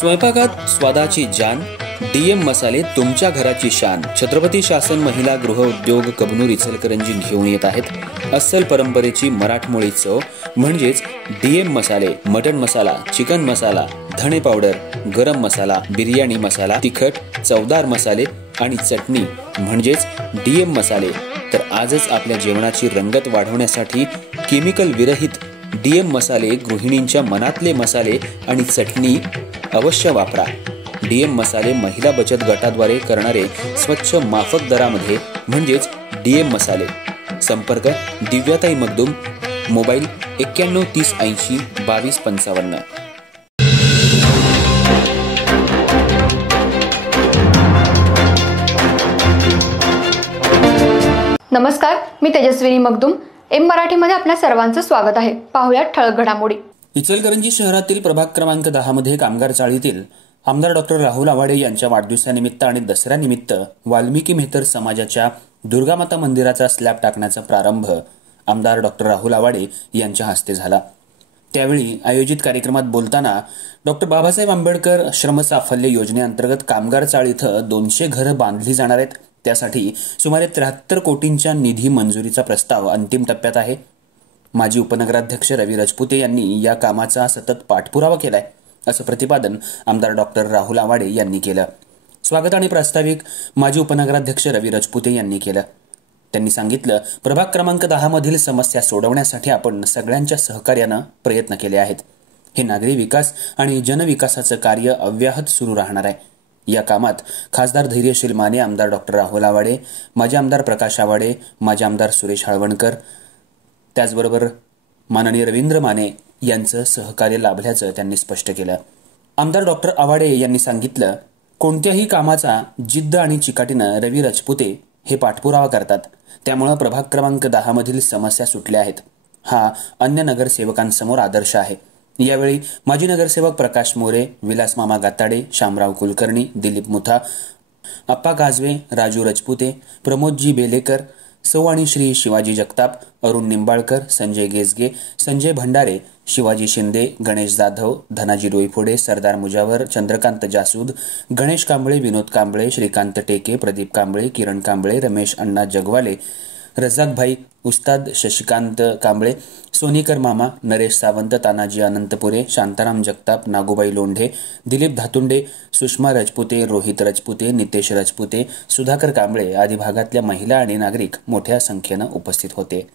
स्वयंपाकात स्वादाची जान, डीएम मसाले तुमच्या घराची शान. छत्रपती शासन महिला गृह उद्योग कबनूर इचलकरंजी घेऊन येत आहेत अस्सल परंपरेची मराठमोळी चव म्हणजेच डीएम मसाले. मटन मसाला, चिकन मसाला, धणे पावडर, गरम मसाला, बिर्याणी मसाला, तिखट चवदार मसाले आणि चटणी म्हणजेच डीएम मसाले. तर आजच आपल्या जेवणाची रंगत वाढवण्यासाठी केमिकल विरहित डीएम मसाले, गृहिणींच्या मनातले मसाले आणि चटणी अवश्य वापरा. डीएम मसाले महिला बचत गटाद्वारे करणारे स्वच्छ माफक दरामध्ये म्हणजेच डीएम मसाले. संपर्क दिव्याताई मगदूम, मोबाईल 91 30 80 22 55. नमस्कार, मी तेजस्विनी मगदूम. एम मराठीमध्ये आपल्या सर्वांचं स्वागत आहे. पाहुयात ठळक घडामोडी. इचलकरंजी शहरातील प्रभाग क्रमांक 10 मध्ये कामगार चाळीतील आमदार डॉक्टर राहुल आवाडे यांच्या वाढदिवसानिमित्त आणि दसऱ्यानिमित्त वाल्मिकी मेहतर समाजाच्या दुर्गामाता मंदिराचा स्लॅब टाकण्याचा प्रारंभ आमदार डॉक्टर राहुल आवाडे यांच्या हस्ते झाला. त्यावेळी आयोजित कार्यक्रमात बोलताना डॉक्टर बाबासाहेब आंबेडकर श्रमसाफल्य योजनेअंतर्गत कामगार चाळीत 200 घरं बांधली जाणार आहेत. त्यासाठी सुमारे 73 कोटींच्या निधी मंजुरीचा प्रस्ताव अंतिम टप्प्यात आहे. माजी उपनगराध्यक्ष रवी राजपुते यांनी या कामाचा सतत पाठपुरावा केलाय, असं प्रतिपादन आमदार डॉक्टर राहुल आवाडे यांनी केलं. स्वागत आणि प्रास्ताविक माजी उपनगराध्यक्ष रवी राजपुते यांनी केलं. त्यांनी सांगितलं, प्रभाग क्रमांक 10 मधील समस्या सोडवण्यासाठी आपण सगळ्यांच्या सहकार्यानं प्रयत्न केले आहेत. हे नागरी विकास आणि जनविकासाचं कार्य अव्याहत सुरू राहणार आहे. या कामात खासदार धैर्यशील माने, आमदार डॉक्टर राहुल आवाडे, माजी आमदार प्रकाश आवाडे, माजी आमदार सुरेश हाळवणकर, त्याचबरोबर माननीय रवींद्र माने यांचं सहकार्य लाभल्याचं त्यांनी स्पष्ट केलं. आमदार डॉक्टर आवाडे यांनी सांगितलं, कोणत्याही कामाचा जिद्द आणि चिकाटीनं रवी राजपुते हे पाठपुरावा करतात. त्यामुळे प्रभाग क्रमांक 10 मधील समस्या सुटल्या आहेत. हा अन्य नगरसेवकांसमोर आदर्श आहे. यावेळी माजी नगरसेवक प्रकाश मोरे, विलास मामा गाताडे, शामराव कुलकर्णी, दिलीप मुथा, अप्पा गाजवे, राजू राजपुते, प्रमोदजी बेलेकर, सौ आणि श्री शिवाजी जगताप, अरुण निंबाळकर, संजय गेजगे, संजय भंडारे, शिवाजी शिंदे, गणेश जाधव, धनाजी डोईफोडे, सरदार मुजावर, चंद्रकांत जासूद, गणेश कांबळे, विनोद कांबळे, श्रीकांत टेके, प्रदीप कांबळे, किरण कांबळे, रमेश अण्णा जगवाले, रजाकभाई, उस्ताद शशिकांत कांबळे, सोनीकर मामा, नरेश सावंत, तानाजी अनंतपुरे, शांताराम जगताप, नागोबाई लोंढे, दिलीप धातुंडे, सुषमा राजपुते, रोहित राजपुते, नितेश राजपुते, सुधाकर कांबळे आदी भागातल्या महिला आणि नागरिक मोठ्या संख्येनं उपस्थित होते.